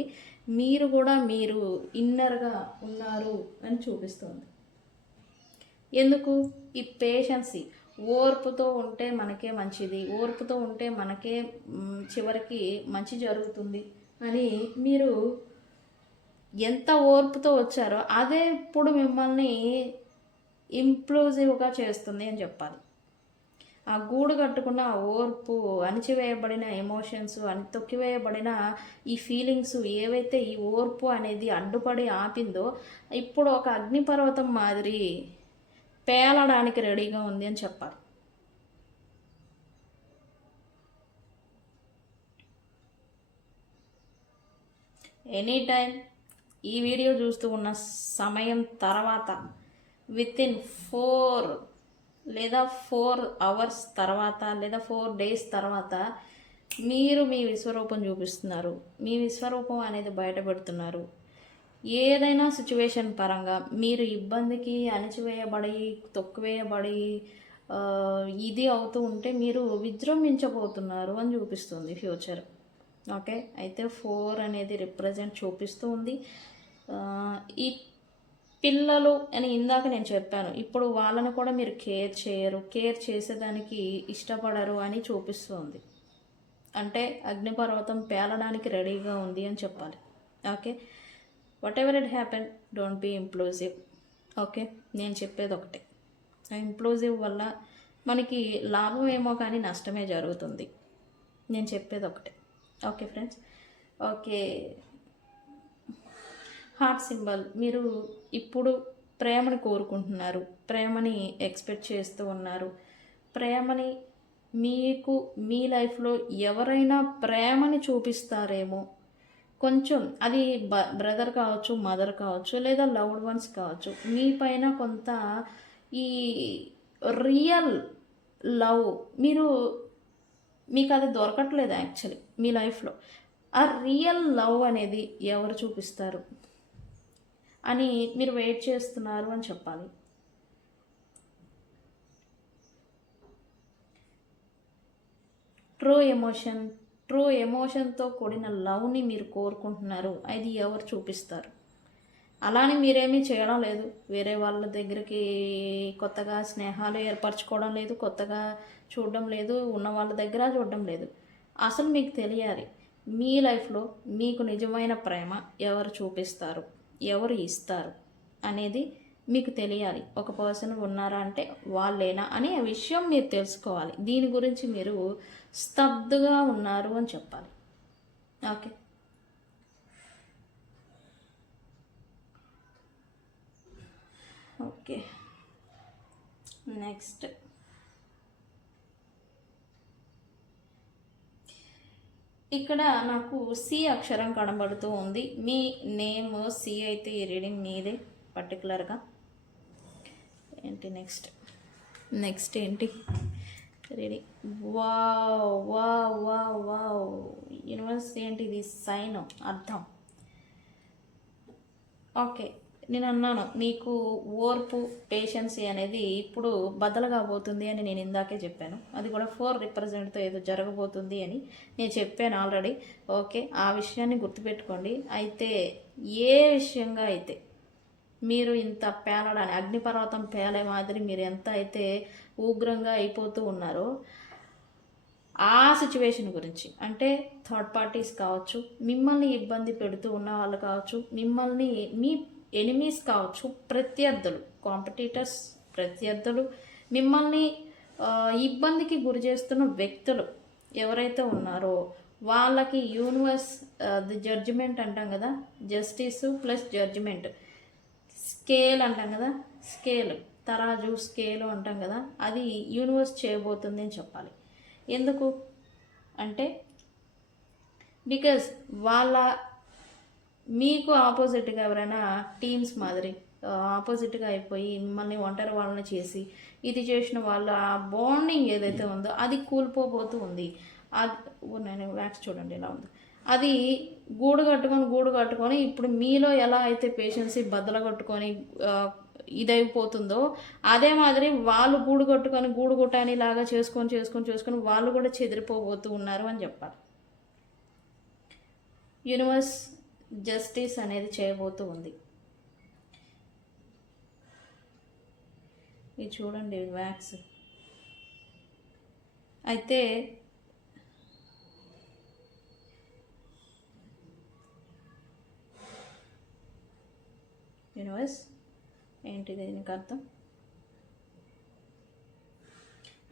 మీరు కూడా మీరు ఇన్నర్గా ఉన్నారు అని చూపిస్తుంది. ఎందుకు? ఈ పేషెన్సీ, ఓర్పుతో ఉంటే మనకే మంచిది, ఓర్పుతో ఉంటే మనకే చివరికి మంచి జరుగుతుంది అని మీరు ఎంత ఓర్పుతో వచ్చారో అదే ఇప్పుడు మిమ్మల్ని ఇంప్లూజివ్గా చేస్తుంది అని చెప్పాలి. ఆ గూడు కట్టుకున్న ఓర్పు, అణిచివేయబడిన ఎమోషన్స్, తొక్కివేయబడిన ఈ ఫీలింగ్స్ ఏవైతే ఈ ఓర్పు అనేది అడ్డుపడి ఆపిందో ఇప్పుడు ఒక అగ్నిపర్వతం మాదిరి పేలడానికి రెడీగా ఉంది అని చెప్పాలి. ఎనీ టైం ఈ వీడియో చూస్తూ ఉన్న సమయం తర్వాత వితిన్ 4 అవర్స్ తర్వాత లేదా 4 డేస్ తర్వాత మీరు మీ విశ్వరూపం చూపిస్తున్నారు. మీ విశ్వరూపం అనేది బయటపెడుతున్నారు. ఏదైనా సిచ్యువేషన్ పరంగా మీరు ఇబ్బందికి అణిచివేయబడి, తొక్కివేయబడి ఇది అవుతూ ఉంటే మీరు విజృంభించబోతున్నారు అని చూపిస్తుంది ఫ్యూచర్. ఓకే, అయితే 4 అనేది రిప్రజెంట్ చూపిస్తూ ఉంది. ఈ పిల్లలు అని ఇందాక నేను చెప్పాను, ఇప్పుడు వాళ్ళని కూడా మీరు కేర్ చేసేదానికి ఇష్టపడరు అని చూపిస్తుంది. అంటే అగ్నిపర్వతం పేలడానికి రెడీగా ఉంది అని చెప్పాలి. Okay, whatever it happen, don't be impulsive. Okay, నేను చెప్పేది ఒకటే, ఇంప్లూజివ్ వల్ల మనకి లాభం ఏమో కానీ నష్టమే జరుగుతుంది. నేను చెప్పేది ఒకటే. Okay friends, okay. Heart symbol, మీరు ఇప్పుడు ప్రేమని కోరుకుంటున్నారు, ప్రేమని ఎక్స్పెక్ట్ చేస్తూ ఉన్నారు. ప్రేమని మీకు మీ లైఫ్లో ఎవరైనా ప్రేమని చూపిస్తారేమో, కొంచెం అది బ్రదర్ కావచ్చు, మదర్ కావచ్చు, లేదా లవ్డ్ వన్స్ కావచ్చు, మీ పైన కొంత ఈ రియల్ లవ్ మీకు అది దొరకట్లేదు యాక్చువల్లీ మీ లైఫ్లో. ఆ రియల్ లవ్ అనేది ఎవరు చూపిస్తారు అని మీరు వెయిట్ చేస్తున్నారు అని చెప్పాలి. ట్రూ ఎమోషన్తో కూడిన లవ్ని మీరు కోరుకుంటున్నారు. అది ఎవరు చూపిస్తారు? అలానే మీరేమీ చేయడం లేదు, వేరే వాళ్ళ దగ్గరికి కొత్తగా స్నేహాలు ఏర్పరచుకోవడం లేదు, కొత్తగా చూడడం లేదు, ఉన్న వాళ్ళ దగ్గర చూడడం లేదు. అసలు మీకు తెలియాలి, మీ లైఫ్లో మీకు నిజమైన ప్రేమ ఎవరు చూపిస్తారు, ఎవరు ఇస్తారు అనేది మీకు తెలియాలి. ఒక పర్సన్ ఉన్నారా అంటే వాళ్ళేనా అనే విషయం మీరు తెలుసుకోవాలి. దీని గురించి మీరు స్తబ్దుగా ఉన్నారు అని చెప్పాలి. Okay, okay. నెక్స్ట్, ఇక్కడ నాకు సి అక్షరం కనబడుతూ ఉంది. మీ నేమ్ సి అయితే ఈ రీడింగ్ మీదే పర్టికులర్గా. ఏంటి నెక్స్ట్ ఏంటి రీడింగ్? వావ్ యూనివర్స్, ఏంటి ఇది? సైన్ అర్థం. ఓకే, నేను అన్నాను నీకు ఓర్పు పేషెన్సీ అనేది ఇప్పుడు బద్దలు కాబోతుంది అని నేను ఇందాకే చెప్పాను. అది కూడా 4 రిప్రజెంట్తో ఏదో జరగబోతుంది అని నేను చెప్పాను ఆల్రెడీ. ఓకే, ఆ విషయాన్ని గుర్తుపెట్టుకోండి. అయితే ఏ విషయంగా అయితే మీరు ఇంత పేలడాన్ని అగ్నిపర్వతం పేలే మాదిరి మీరు ఎంత అయితే ఉగ్రంగా అయిపోతూ ఉన్నారో ఆ సిచ్యువేషన్ గురించి, అంటే థర్డ్ పార్టీస్ కావచ్చు, మిమ్మల్ని ఇబ్బంది పెడుతూ ఉన్న వాళ్ళు కావచ్చు, మిమ్మల్ని మీ ఎనిమీస్ కావచ్చు, ప్రత్యర్థులు, కాంపిటీటర్స్, ప్రత్యర్థులు, మిమ్మల్ని ఇబ్బందికి గురి చేస్తున్న వ్యక్తులు ఎవరైతే ఉన్నారో వాళ్ళకి యూనివర్స్ ది జడ్జిమెంట్ అంటాం కదా, జస్టిస్ ప్లస్ జడ్జిమెంట్, స్కేల్ అంటాం కదా, స్కేల్, తరాజు స్కేల్ అంటాం కదా, అది యూనివర్స్ చేయబోతుంది అని చెప్పాలి. ఎందుకు అంటే బికాజ్ వాళ్ళ మీకు ఆపోజిట్గా ఎవరైనా టీమ్స్ మాదిరి ఆపోజిట్గా అయిపోయి మిమ్మల్ని ఒంటరి వాళ్ళని చేసి ఇది చేసిన వాళ్ళ ఆ బాండింగ్ ఏదైతే ఉందో అది కూలిపోబోతూ ఉంది. అది నేను వ్యాక్స్ చూడండి ఎలా ఉంది, అది గూడు కట్టుకొని ఇప్పుడు మీలో ఎలా అయితే పేషెన్సీ బద్దలు కట్టుకొని ఇదైపోతుందో అదే మాదిరి వాళ్ళు గూడు కొట్టని లాగా చేసుకొని వాళ్ళు కూడా చెదిరిపోబోతూ ఉన్నారు అని చెప్పాలి. యూనివర్స్ జస్టిస్ అనేది చేయబోతూ ఉంది. ఇది చూడండి వ్యాక్స్. అయితే యూనివర్స్ ఏంటిది దీనికి అర్థం?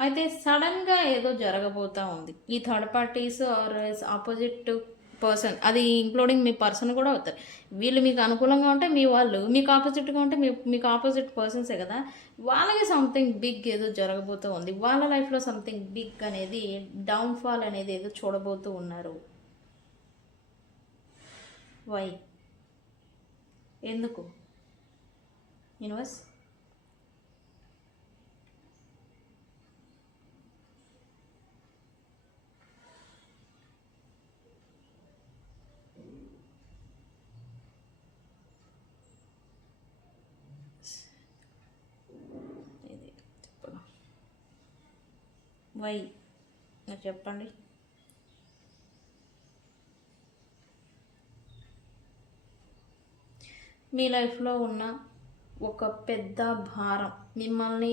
అయితే సడన్గా ఏదో జరగబోతూ ఉంది. ఈ third parties or opposite person, అది ఇంక్లూడింగ్ మీ పర్సన్ కూడా అవుతారు. వీళ్ళు మీకు అనుకూలంగా ఉంటే మీ వాళ్ళు, మీకు ఆపోజిట్గా ఉంటే మీకు ఆపోజిట్ పర్సన్సే కదా, వాళ్ళకి సంథింగ్ బిగ్ ఏదో జరగబోతూ ఉంది. వాళ్ళ లైఫ్లో సంథింగ్ బిగ్ అనేది, డౌన్ఫాల్ అనేది ఏదో చూడబోతూ ఉన్నారు. వై? ఎందుకు? యూనివర్స్ ఇది వై నాకు చెప్పండి. మీ లైఫ్లో ఉన్న ఒక పెద్ద భారం, మిమ్మల్ని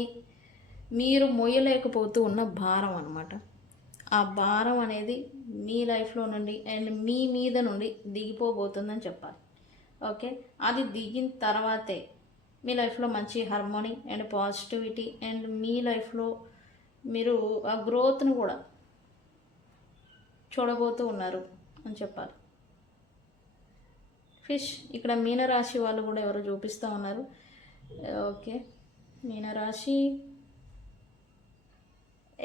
మీరు మోయలేకపోతూ ఉన్న భారం అన్నమాట. ఆ భారం అనేది మీ లైఫ్లో నుండి అండ్ మీ మీద నుండి దిగిపోబోతుందని చెప్పాలి. ఓకే, అది దిగిన తర్వాతే మీ లైఫ్లో మంచి హార్మోనీ అండ్ పాజిటివిటీ అండ్ మీ లైఫ్లో మీరు ఆ గ్రోత్ను కూడా చూడబోతూ ఉన్నారు అని చెప్పాలి. ఫిష్, ఇక్కడ మీనరాశి వాళ్ళు కూడా ఎవరో చూపిస్తూ ఉన్నారు. ఓకే, మీనరాశి,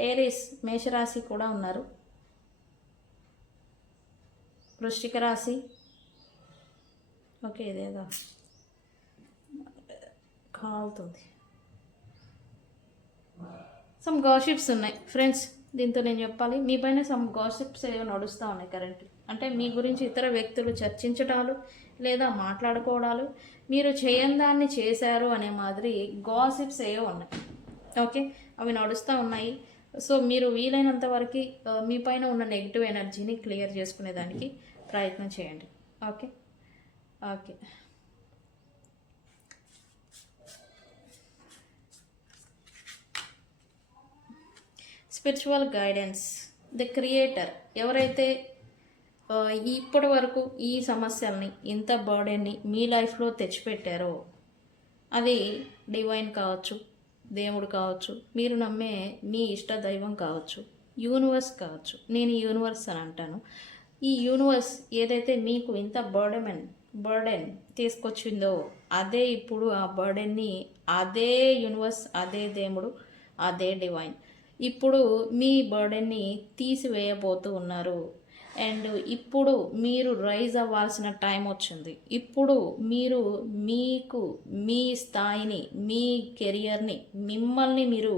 ఏరీస్ మేషరాశి కూడా ఉన్నారు, వృశ్చిక రాశి. ఓకే, ఇదేదో కాలుతుంది. సమ్ గాసిప్స్ ఉన్నాయి ఫ్రెండ్స్. దీంతో నేను చెప్పాలి, మీ పైన సమ్ గాసిప్స్ ఏవో నడుస్తూ ఉన్నాయి కరెంట్. అంటే మీ గురించి ఇతర వ్యక్తులు చర్చించటాలు లేదా మాట్లాడుకోవడాలు, మీరు చేయని దాన్ని చేశారు అనే మాదిరి గాసిప్స్ ఏవో ఉన్నాయి. ఓకే, అవి నడుస్తూ ఉన్నాయి. సో మీరు వీలైనంత వరకు మీ పైన ఉన్న నెగిటివ్ ఎనర్జీని క్లియర్ చేసుకునేదానికి ప్రయత్నం చేయండి. Okay okay spiritual guidance, the creator, ఎవరైతే ఇప్పటి వరకు ఈ సమస్యల్ని, ఇంత బర్డెన్ని మీ లైఫ్లో తెచ్చిపెట్టారో, అది డివైన్ కావచ్చు, దేవుడు కావచ్చు, మీరు నమ్మే మీ ఇష్ట దైవం కావచ్చు, యూనివర్స్ కావచ్చు. నేను యూనివర్స్ అని అంటాను. ఈ యూనివర్స్ ఏదైతే మీకు ఇంత బర్డెన్ తీసుకొచ్చిందో అదే ఇప్పుడు ఆ బర్డెన్ని అదే యూనివర్స్, అదే దేవుడు, అదే డివైన్ ఇప్పుడు మీ బర్డెన్ని తీసివేయబోతూ ఉన్నారు. అండ్ ఇప్పుడు మీరు రైజ్ అవ్వాల్సిన టైం వచ్చింది. ఇప్పుడు మీరు మీకు మీ స్థాయిని, మీ కెరియర్ని, మిమ్మల్ని మీరు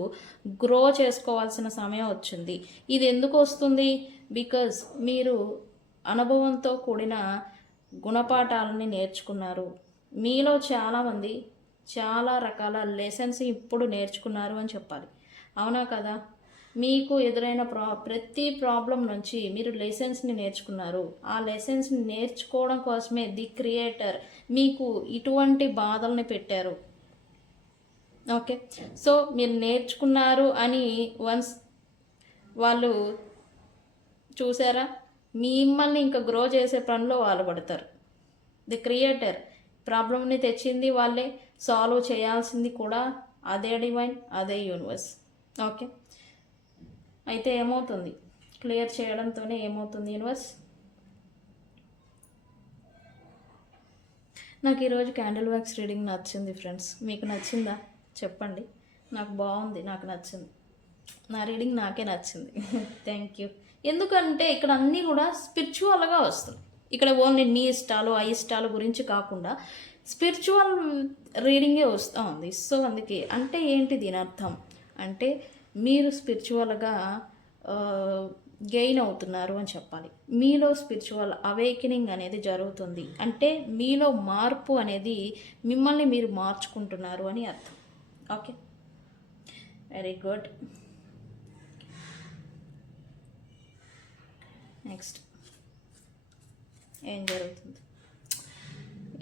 గ్రో చేసుకోవాల్సిన సమయం వచ్చింది. ఇది ఎందుకు వస్తుంది? బికాజ్ మీరు అనుభవంతో కూడిన గుణపాఠాలని నేర్చుకున్నారు. మీలో చాలామంది చాలా రకాల లెసన్స్ ఇప్పుడు నేర్చుకున్నారు అని చెప్పాలి. అవునా కదా? మీకు ఎదురైన ప్రతి ప్రాబ్లం నుంచి మీరు లెసన్స్ని నేర్చుకున్నారు. ఆ లెసన్స్ని నేర్చుకోవడం కోసమే ది క్రియేటర్ మీకు ఇటువంటి బాధల్ని పెట్టారు. ఓకే, సో మీరు నేర్చుకున్నారు అని వన్స్ వాళ్ళు చూసారా, మిమ్మల్ని ఇంకా గ్రో చేసే పనిలో వాళ్ళు పడతారు. ది క్రియేటర్ ప్రాబ్లమ్ని తెచ్చింది వాళ్ళే, సాల్వ్ చేయాల్సింది కూడా అదే డివైన్, అదే యూనివర్స్. ఓకే, అయితే ఏమవుతుంది, క్లియర్ చేయడంతోనే ఏమవుతుంది యూనివర్స్? నాకు ఈరోజు క్యాండిల్ వ్యాక్స్ రీడింగ్ నచ్చింది ఫ్రెండ్స్. మీకు నచ్చిందా చెప్పండి. నాకు బాగుంది, నాకు నచ్చింది. నా రీడింగ్ నాకే నచ్చింది. Thank you. ఎందుకంటే ఇక్కడ అన్నీ కూడా స్పిరిచువల్గా వస్తుంది. ఇక్కడ ఓన్లీ మీ ఇష్టాలు ఆ ఇష్టాల గురించి కాకుండా స్పిరిచువల్ రీడింగే వస్తూ ఉంది. సో అందుకే అంటే ఏంటి దీని అర్థం అంటే మీరు స్పిరిచువల్గా గెయిన్ అవుతున్నారు అని చెప్పాలి. మీలో స్పిరిచువల్ అవేకెనింగ్ అనేది జరుగుతుంది. అంటే మీలో మార్పు అనేది మిమ్మల్ని మీరు మార్చుకుంటున్నారు అని అర్థం. Okay, very good. నెక్స్ట్ ఏం జరుగుతుంది,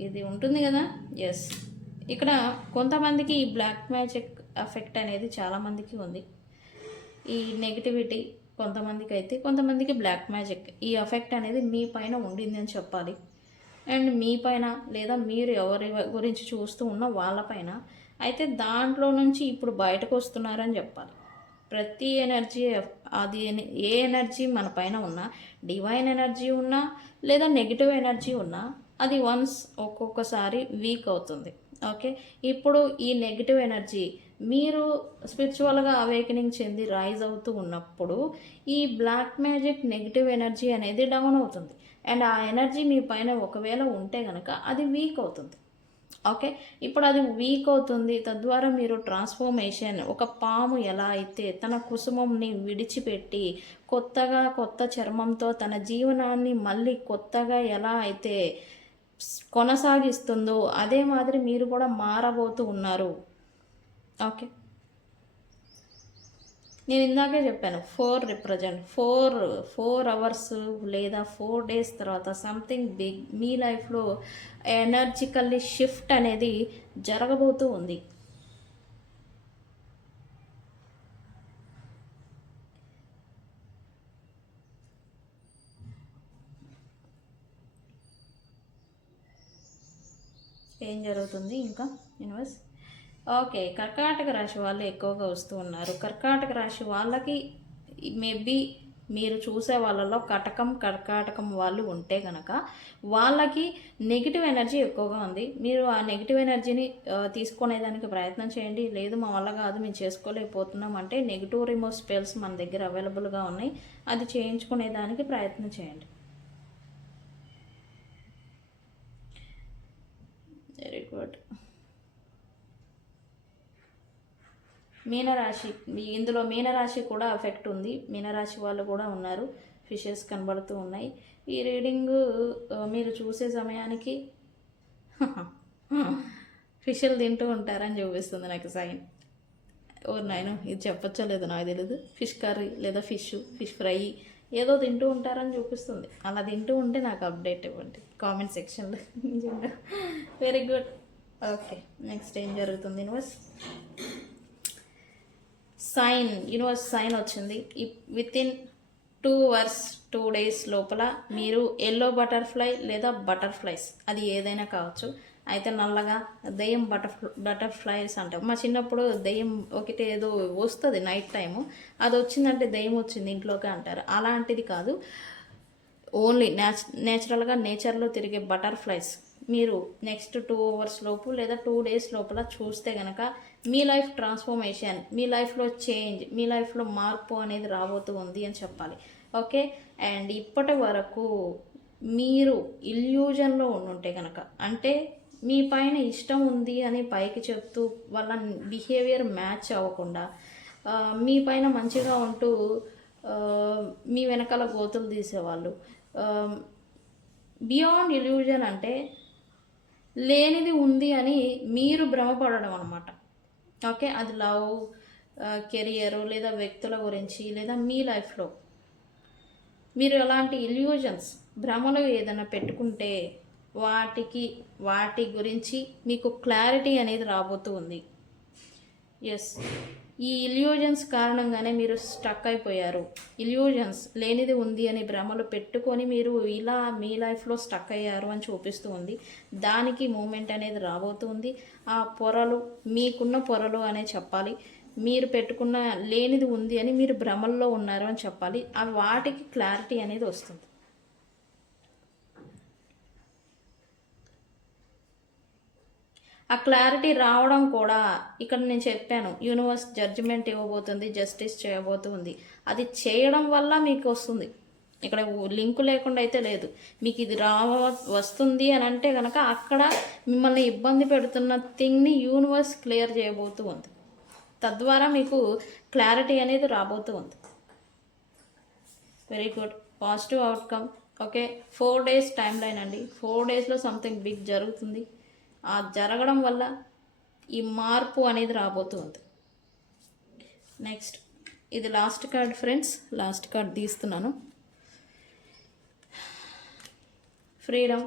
ఇది ఉంటుంది కదా. ఎస్, ఇక్కడ కొంతమందికి ఈ బ్లాక్ మ్యాజిక్ ఎఫెక్ట్ అనేది చాలామందికి ఉంది. ఈ నెగిటివిటీ కొంతమందికి అయితే, కొంతమందికి బ్లాక్ మ్యాజిక్ ఈ ఎఫెక్ట్ అనేది మీ పైన ఉండింది అని చెప్పాలి. అండ్ మీ పైన లేదా మీరు ఎవరి గురించి చూస్తూ ఉన్న వాళ్ళపైన అయితే దాంట్లో నుంచి ఇప్పుడు బయటకు వస్తున్నారని చెప్పాలి. ప్రతి ఎనర్జీ అది ఏ ఎనర్జీ మన పైన ఉన్నా, డివైన్ ఎనర్జీ ఉన్నా లేదా నెగిటివ్ ఎనర్జీ ఉన్నా, అది వన్స్ ఒక్కొక్కసారి వీక్ అవుతుంది. ఓకే, ఇప్పుడు ఈ నెగిటివ్ ఎనర్జీ మీరు స్పిరిచువల్గా అవేకెనింగ్ చెంది రైజ్ అవుతూ ఉన్నప్పుడు ఈ బ్లాక్ మ్యాజిక్ నెగిటివ్ ఎనర్జీ అనేది డౌన్ అవుతుంది. అండ్ ఆ ఎనర్జీ మీ పైన ఒకవేళ ఉంటే కనుక అది వీక్ అవుతుంది. ఓకే, ఇప్పుడు అది వీక్ అవుతుంది. తద్వారా మీరు ట్రాన్స్ఫర్మేషన్, ఒక పాము ఎలా అయితే తన కుసుమంని విడిచిపెట్టి కొత్త చర్మంతో తన జీవనాన్ని మళ్ళీ కొత్తగా ఎలా అయితే కొనసాగిస్తుందో అదే మాదిరి మీరు కూడా మారబోతూ ఉన్నారు. ఓకే, నేను ఇందాకే చెప్పాను 4 రిప్రజెంట్ 4 అవర్స్ లేదా 4 డేస్ తర్వాత సంథింగ్ బిగ్ మీ లైఫ్లో ఎనర్జికల్లీ షిఫ్ట్ అనేది జరగబోతూ ఉంది. ఏం జరుగుతుంది ఇంకా యూనివర్స్? ఓకే, కర్కాటక రాశి వాళ్ళు ఎక్కువగా వస్తూ ఉన్నారు. కర్కాటక రాశి వాళ్ళకి మేబీ మీరు చూసే వాళ్ళలో కర్కాటకం వాళ్ళు ఉంటే కనుక వాళ్ళకి నెగిటివ్ ఎనర్జీ ఎక్కువగా ఉంది. మీరు ఆ నెగిటివ్ ఎనర్జీని తీసుకునేదానికి ప్రయత్నం చేయండి. లేదు మా వల్ల కాదు, మేము చేసుకోలేకపోతున్నాం అంటే నెగిటివ్ రిమూవ్ స్పెల్స్ మన దగ్గర అవైలబుల్గా ఉన్నాయి, అది చేయించుకునేదానికి ప్రయత్నం చేయండి. Very good. మీనరాశి, ఇందులో మీనరాశి కూడా ఎఫెక్ట్ ఉంది. మీనరాశి వాళ్ళు కూడా ఉన్నారు. ఫిషెస్ కనబడుతూ ఉన్నాయి. ఈ రీడింగ్ మీరు చూసే సమయానికి ఫిష్లు తింటూ ఉంటారని చూపిస్తుంది నాకు సైన్. నాయన ఇది చెప్పచ్చో లేదో నాకు తెలియదు. ఫిష్ కర్రీ లేదా ఫిష్ ఫ్రై ఏదో తింటూ ఉంటారని చూపిస్తుంది. అలా తింటూ ఉంటే నాకు అప్డేట్ ఇవ్వండి కామెంట్ సెక్షన్లో. నిజంగా వెరీ గుడ్. ఓకే, నెక్స్ట్ ఏం జరుగుతుంది యూనివర్స్? యూనివర్స్ సైన్ వచ్చింది. వితిన్ 2 అవర్స్ 2 డేస్ లోపల మీరు ఎల్లో బటర్ఫ్లై లేదా బటర్ఫ్లైస్, అది ఏదైనా కావచ్చు. అయితే నల్లగా దెయ్యం బటర్ఫ్లైస్ అంటాం. మా చిన్నప్పుడు దెయ్యం ఒకటి ఏదో వస్తుంది నైట్ టైము, అది వచ్చిందంటే దెయ్యం వచ్చింది ఇంట్లోకి అంటారు. అలాంటిది కాదు, ఓన్లీ నేచురల్గా నేచర్లో తిరిగే బటర్ఫ్లైస్ మీరు నెక్స్ట్ 2 అవర్స్ లోపు లేదా 2 డేస్ లోపల చూస్తే కనుక మీ లైఫ్ ట్రాన్స్ఫర్మేషన్, మీ లైఫ్లో చేంజ్, మీ లైఫ్లో మార్పు అనేది రాబోతూ ఉంది అని చెప్పాలి. ఓకే, అండ్ ఇప్పటి వరకు మీరు ఇల్యూజన్లో ఉండుంటే కనుక, అంటే మీ పైన ఇష్టం ఉంది అని పైకి చెప్తూ వాళ్ళ బిహేవియర్ మ్యాచ్ అవ్వకుండా మీ పైన మంచిగా ఉంటూ మీ వెనకాల గోతులు తీసేవాళ్ళు. బియాండ్ ఇల్యూజన్ అంటే లేనిది ఉంది అని మీరు భ్రమపడడం అనమాట. ఓకే, అది లవ్, కెరియర్ లేదా వ్యక్తుల గురించి లేదా మీ లైఫ్లో మీరు ఎలాంటి ఇల్యూజన్స్, భ్రమలు ఏదైనా పెట్టుకుంటే వాటి గురించి మీకు క్లారిటీ అనేది రాబోతూ ఉంది. ఎస్, ఈ ఇల్యూజన్స్ కారణంగానే మీరు స్టక్ అయిపోయారు. ఇల్యూజన్స్, లేనిది ఉంది అని భ్రమలు పెట్టుకొని మీరు ఇలా మీ లైఫ్లో స్టక్ అయ్యారు అని చూపిస్తూ ఉంది. దానికి మూమెంట్ అనేది రాబోతుంది. ఆ పొరలు మీకున్న పొరలు అనే చెప్పాలి. మీరు పెట్టుకున్న లేనిది ఉంది అని మీరు భ్రమల్లో ఉన్నారు అని చెప్పాలి. వాటికి క్లారిటీ అనేది వస్తుంది. ఆ క్లారిటీ రావడం కూడా ఇక్కడ నేను చెప్పాను, యూనివర్స్ జడ్జిమెంట్ ఇవ్వబోతుంది, జస్టిస్ చేయబోతుంది. అది చేయడం వల్ల మీకు వస్తుంది. ఇక్కడ లింకు లేకుండా అయితే లేదు. మీకు ఇది వస్తుంది అని అంటే కనుక అక్కడ మిమ్మల్ని ఇబ్బంది పెడుతున్న థింగ్ని యూనివర్స్ క్లియర్ చేయబోతూ ఉంది. తద్వారా మీకు క్లారిటీ అనేది రాబోతూ ఉంది. Very good, positive outcome. Okay, 4 days time line అండి. 4 daysలో సంథింగ్ బిగ్ జరుగుతుంది. ఆ జరగడం వల్ల ఈ మార్పు అనేది రాబోతూ ఉంది. నెక్స్ట్, ఇది last card friends, last card తీస్తున్నాను. ఫ్రీడమ్.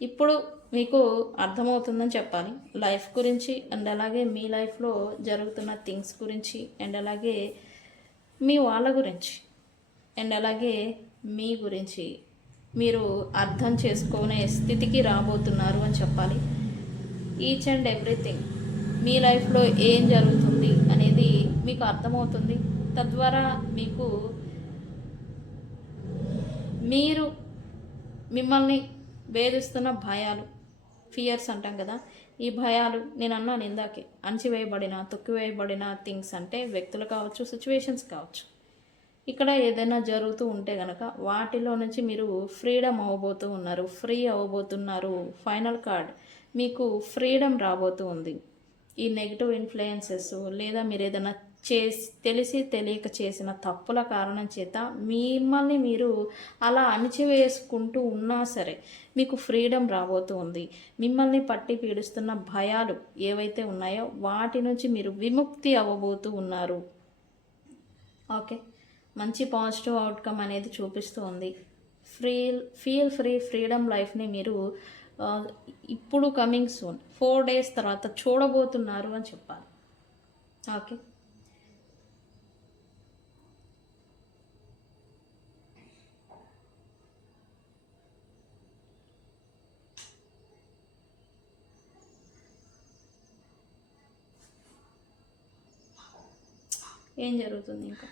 ఇప్పుడు మీకు అర్థమవుతుందని చెప్పాలి లైఫ్ గురించి, అండ్ అలాగే మీ లైఫ్లో జరుగుతున్న థింగ్స్ గురించి, అండ్ అలాగే మీ వాళ్ళ గురించి, అండ్ అలాగే మీ గురించి మీరు అర్థం చేసుకునే స్థితికి రాబోతున్నారు అని చెప్పాలి. ఈచ్ అండ్ ఎవ్రీథింగ్ మీ లైఫ్లో ఏం జరుగుతుంది అనేది మీకు అర్థమవుతుంది. తద్వారా మీకు మీరు మిమ్మల్ని వేధిస్తున్న భయాలు, ఫియర్స్ అంటాం కదా, ఈ భయాలు నేను అన్నాను ఇందాకే, అణచివేయబడిన, తొక్కివేయబడిన థింగ్స్ అంటే వ్యక్తులు కావచ్చు, సిచ్యువేషన్స్ కావచ్చు. ఇక్కడ ఏదైనా జరుగుతూ ఉంటే కనుక వాటిలో నుంచి మీరు ఫ్రీడమ్ అవ్వబోతూ ఉన్నారు, ఫ్రీ అవ్వబోతున్నారు. ఫైనల్ కార్డ్, మీకు ఫ్రీడమ్ రాబోతూ ఉంది. ఈ నెగిటివ్ ఇన్ఫ్లుయెన్సెస్ లేదా మీరు ఏదైనా తెలిసి తెలియక చేసిన తప్పుల కారణం చేత మిమ్మల్ని మీరు అలా అణిచివేసుకుంటూ ఉన్నా సరే మీకు ఫ్రీడమ్ రాబోతూ ఉంది. మిమ్మల్ని పట్టి పీడిస్తున్న భయాలు ఏవైతే ఉన్నాయో వాటి నుంచి మీరు విముక్తి అవ్వబోతూ ఉన్నారు. ఓకే, మంచి పాజిటివ్ అవుట్కమ్ అనేది చూపిస్తూ ఉంది. ఫీల్ ఫ్రీడమ్ లైఫ్ని మీరు ఇప్పుడు కమింగ్ సూన్ 4 days తర్వాత చూడబోతున్నారు అని చెప్పాలి. ఓకే, ఏం జరుగుతుంది ఇంకా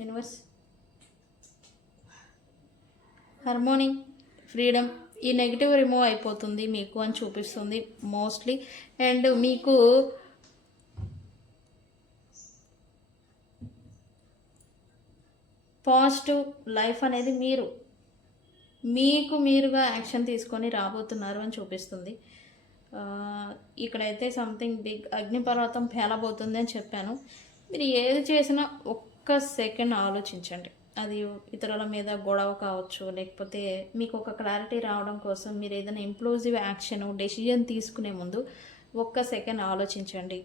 యూనివర్స్? హార్మోనీ, ఫ్రీడమ్, ఈ నెగిటివ్ రిమూవ్ అయిపోతుంది మీకు అని చూపిస్తుంది మోస్ట్లీ. అండ్ మీకు పాజిటివ్ లైఫ్ అనేది మీకు మీరుగా యాక్షన్ తీసుకొని రాబోతున్నారు అని చూపిస్తుంది. ఇక్కడైతే సంథింగ్ బిగ్ అగ్నిపర్వతం పేలబోతుంది అని చెప్పాను. మీరు ఏది చేసినా ఒక్క సెకండ్ ఆలోచించండి. అది ఇతరుల మీద గొడవ కావచ్చు, లేకపోతే మీకు ఒక క్లారిటీ రావడం కోసం మీరు ఏదైనా ఇంప్లూజివ్ యాక్షన్ డెసిజన్ తీసుకునే ముందు ఒక్క సెకండ్ ఆలోచించండి.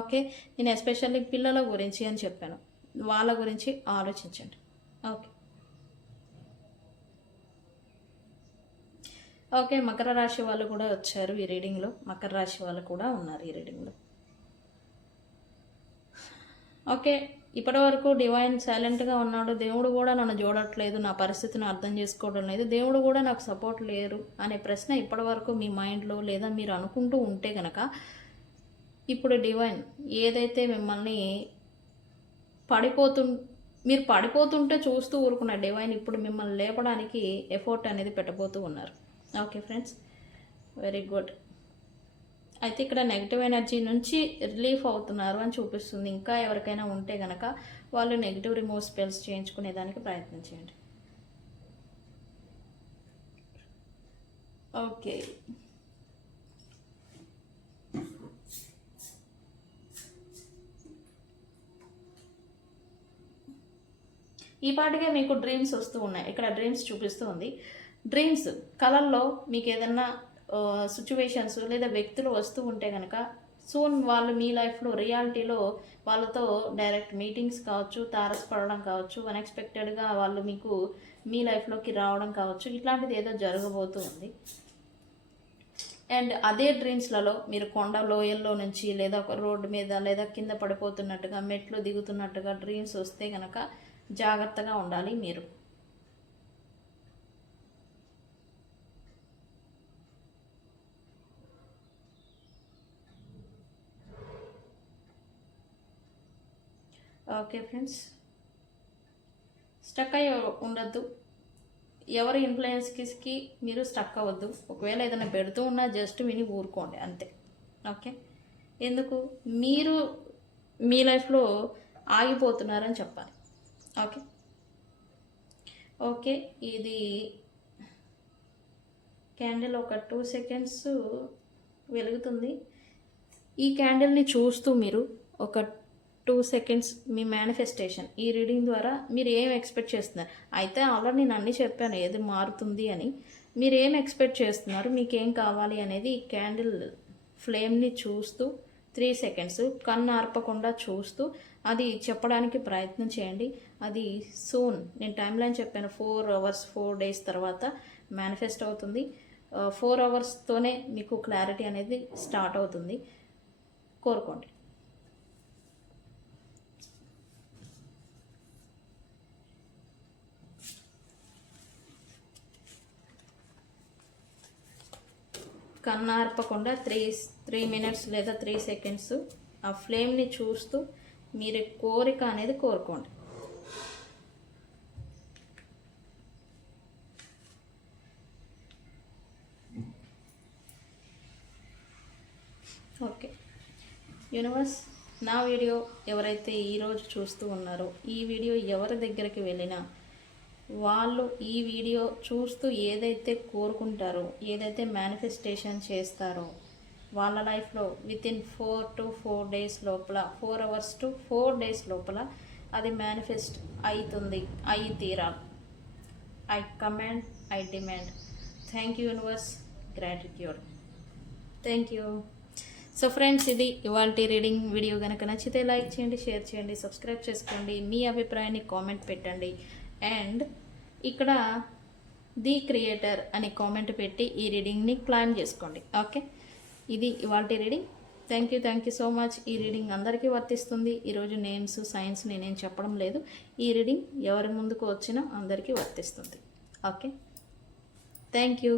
ఓకే, నేను ఎస్పెషల్లీ పిల్లల గురించి అని చెప్పాను, వాళ్ళ గురించి ఆలోచించండి. ఓకే ఓకే, మకర రాశి వాళ్ళు కూడా వచ్చారు ఈ రీడింగ్లో. మకర రాశి వాళ్ళు కూడా ఉన్నారు ఈ రీడింగ్లో. ఓకే, ఇప్పటి వరకు డివైన్ సైలెంట్గా ఉన్నాడు, దేవుడు కూడా నన్ను చూడట్లేదు, నా పరిస్థితిని అర్థం చేసుకోవడం లేదు, దేవుడు కూడా నాకు సపోర్ట్ లేరు అనే ప్రశ్న ఇప్పటి వరకు మీ మైండ్లో లేదా మీరు అనుకుంటూ ఉంటే కనుక ఇప్పుడు డివైన్ ఏదైతే మిమ్మల్ని మీరు పడిపోతుంటే చూస్తూ ఊరుకున్న డివైన్ ఇప్పుడు మిమ్మల్ని లేపడానికి ఎఫర్ట్ అనేది పెట్టబోతూ ఉన్నారు. Okay friends, very good. అయితే ఇక్కడ నెగిటివ్ ఎనర్జీ నుంచి రిలీఫ్ అవుతున్నారు అని చూపిస్తుంది. ఇంకా ఎవరికైనా ఉంటే కనుక వాళ్ళు నెగిటివ్ రిమూవ్ స్పెల్స్ చేయించుకునేదానికి ప్రయత్నం చేయండి. ఓకే, ఈ పాటికే మీకు డ్రీమ్స్ వస్తూ ఉన్నాయి. ఇక్కడ డ్రీమ్స్ చూపిస్తూ ఉంది. డ్రీమ్స్ కళల్లో మీకు ఏదన్నా సిచ్యువేషన్స్ లేదా వ్యక్తులు వస్తూ ఉంటే కనుక సూన్ వాళ్ళు మీ లైఫ్లో రియాలిటీలో వాళ్ళతో డైరెక్ట్ మీటింగ్స్ కావచ్చు, తారసపడడం కావచ్చు, అన్ఎక్స్పెక్టెడ్గా వాళ్ళు మీకు మీ లైఫ్లోకి రావడం కావచ్చు, ఇట్లాంటిది ఏదో జరగబోతూ ఉంది. అండ్ అదే డ్రీమ్స్లలో మీరు కొండ లోయల్లో నుంచి లేదా ఒక రోడ్డు మీద లేదా కింద పడిపోతున్నట్టుగా మెట్లు దిగుతున్నట్టుగా డ్రీమ్స్ వస్తే కనుక జాగ్రత్తగా ఉండాలి మీరు. ఓకే ఫ్రెండ్స్, స్టక్ అయ్యి ఉండద్దు, ఎవరి ఇన్ఫ్లుయెన్స్కి మీరు స్టక్ అవ్వద్దు. ఒకవేళ ఏదైనా పెడుతూ ఉన్నా జస్ట్ విని ఊరుకోండి అంతే. ఓకే, ఎందుకు మీరు మీ లైఫ్లో ఆగిపోతున్నారని చెప్పాలి. ఓకే ఓకే, ఇది క్యాండిల్ ఒక 2 సెకండ్స్ వెలుగుతుంది. ఈ క్యాండిల్ని చూస్తూ మీరు ఒక 2 సెకండ్స్ మీ మేనిఫెస్టేషన్ ఈ రీడింగ్ ద్వారా మీరు ఏం ఎక్స్పెక్ట్ చేస్తున్నారు. అయితే ఆల్రెడీ నేను అన్నీ చెప్పాను ఏది మారుతుంది అని. మీరు ఏం ఎక్స్పెక్ట్ చేస్తున్నారు, మీకు ఏం కావాలి అనేది ఈ క్యాండిల్ ఫ్లేమ్ని చూస్తూ 3 సెకండ్స్ కన్ను ఆర్పకుండా చూస్తూ అది చెప్పడానికి ప్రయత్నం చేయండి. అది సూన్, నేను టైం లైన్ చెప్పాను, 4 అవర్స్ 4 డేస్ తర్వాత మేనిఫెస్ట్ అవుతుంది. 4 అవర్స్తోనే మీకు క్లారిటీ అనేది స్టార్ట్ అవుతుంది. కోరుకోండి. కన్నార్పకుండా 3 మినిట్స్ లేదా 3 సెకండ్స్ ఆ ఫ్లేమ్ని చూస్తూ మీరు కోరిక అనేది కోరుకోండి. ఓకే యూనివర్స్, నా వీడియో ఎవరైతే ఈరోజు చూస్తూ ఉన్నారో ఈ వీడియో ఎవరి దగ్గరికి వెళ్ళినా వాళ్ళు ఈ వీడియో చూస్తూ ఏదైతే కోరుకుంటారో, ఏదైతే మేనిఫెస్టేషన్ చేస్తారో వాళ్ళ లైఫ్లో వితిన్ 4 to 4 డేస్ లోపల, 4 అవర్స్ to 4 డేస్ లోపల అది మేనిఫెస్ట్ అవుతుంది, అయి తీరాలి. I command, I demand. Thank you universe, gratitude. Thank you. So friends, ఇది ఇవాళ రీడింగ్ వీడియో కనుక నచ్చితే లైక్ చేయండి, షేర్ చేయండి, సబ్స్క్రైబ్ చేసుకోండి, మీ అభిప్రాయాన్ని కామెంట్ పెట్టండి. అండ్ ఇక్కడ ది క్రియేటర్ అని కామెంట్ పెట్టి ఈ రీడింగ్ని ప్లాన్ చేసుకోండి. ఓకే, ఇది ఇవాళ reading. Thank you so much. ఈ రీడింగ్ అందరికీ వర్తిస్తుంది. ఈరోజు నేమ్స్ సైన్స్ నేనేం చెప్పడం లేదు. ఈ రీడింగ్ ఎవరి ముందుకు వచ్చినా అందరికీ వర్తిస్తుంది. Okay, thank you.